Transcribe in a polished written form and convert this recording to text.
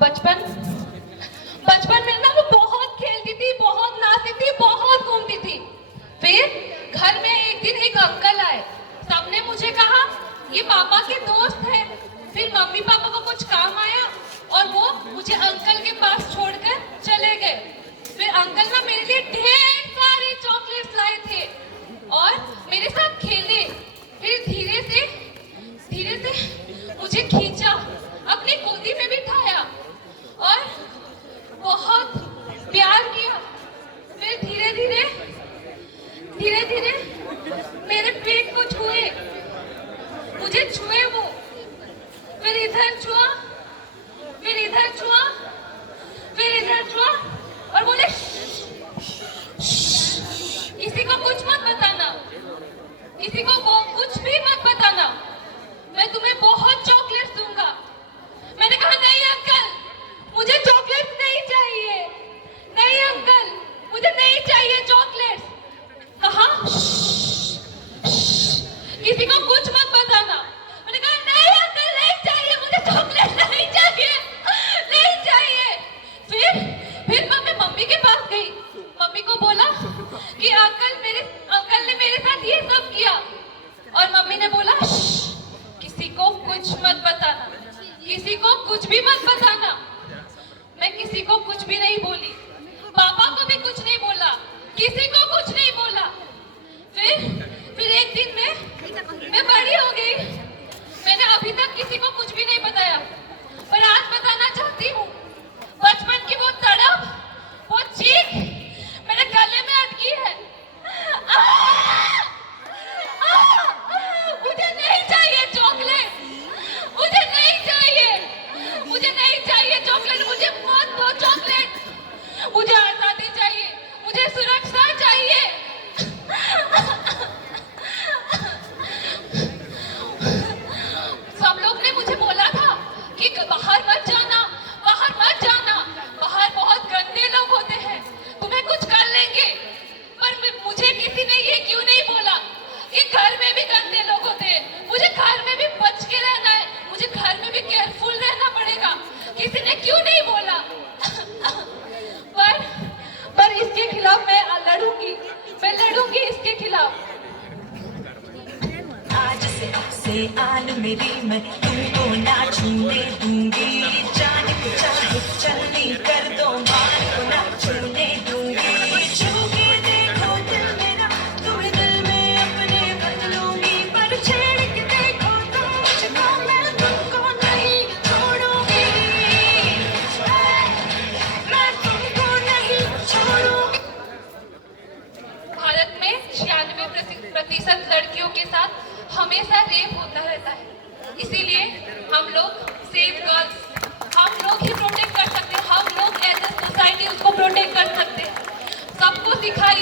बचपन बचपन में ना वो बहुत खेलती थी, बहुत नाचती थी, बहुत घूमती थी। फिर घर में एक दिन एक अंकल आए। सबने मुझे कहा ये पापा के दोस्त हैं। फिर मम्मी पापा को कुछ काम आया और वो मुझे अंकल के पास छोड़कर चले गए। फिर अंकल ना मेरे लिए ढेर सारे चॉकलेट्स लाए थे और मेरे साथ खेले। फिर धीरे से मुझे खींचा, अपनी गोदी में बिठाया और बहुत प्यार किया। फिर धीरे धीरे मेरे पेट को छुए, मुझे छुए वो। फिर इधर छुआ, फिर इधर छुआ, फिर इधर छुआ और बोले किसी को कुछ मत बताना, किसी को कुछ भी मत बताना, मैं तुम्हें बहुत चॉकलेट्स दूंगा। मैंने कहा नहीं अंकल, मुझे चॉकलेट्स नहीं चाहिए। नहीं अंकल, मुझे नहीं चाहिए चॉकलेट्स। कहा किसी को कुछ मत बताना। मैंने कहा नहीं अंकल, नहीं चाहिए मुझे चॉकलेट्स, नहीं चाहिए, नहीं चाहिए। फिर मैं मम्मी के पास गई। मम्मी को बोला कि अंकल ने मेरे साथ ये सब किया। और मम्मी ने बोला किसी को कुछ मत बताना, किसी को कुछ भी मत बताना। मैं किसी को कुछ भी नहीं बोली, पापा को भी कुछ नहीं बोला, किसी को कुछ नहीं बोला। फिर एक दिन मैं बड़ी हो गई। मैंने अभी तक किसी को कुछ भी नहीं बताया, पर आज बताना चाहती हूँ। बचपन की वो तड़प, वो चीख मेरे गले में अटकी है। मुझे नहीं चाहिए चॉकलेट, मुझे नहीं चाहिए, मुझे नहीं चाहिए चॉकलेट, मुझे मत दो चॉकलेट। मुझे आजादी चाहिए, मुझे सुरक्षा चाहिए। सब लोग ने मुझे बोला था कि बाहर मत जाना, बाहर मत जाना, बाहर बहुत गंदे लोग होते हैं, तुम्हें कुछ कर लेंगे। पर मुझे किसी ने ये क्यों नहीं बोला कि घर में भी गंदे लोग होते हैं, मुझे घर में भी बच के रहना है, मुझे घर में भी केयरफुल रहना पड़ेगा। किसी ने क्यों नहीं बोला? पर इसके खिलाफ मैं लड़ूंगी इसके खिलाफ। आज से आन मेरी, मैं तुमको ना छूने दूंगी। जान को चाहे चलनी कर दो, मान को ना छूने दूंगी। छू के देखो दिल मेरा, तुम्हें दिल में अपने बदलूंगी। पर छेड़ के देखो तुम मुझको, मैं तुमको नहीं छोड़ूंगी। मैं तुमको नहीं छोड़ूंगी। भारत में 96% लड़कियों के साथ हमेशा रेप होता रहता है। इसीलिए हम लोग सेफ गर्ल्स, हम लोग ही प्रोटेक्ट कर सकते हैं, हम लोग एज ए सोसाइटी उसको प्रोटेक्ट कर सकते हैं। सबको सिखाइए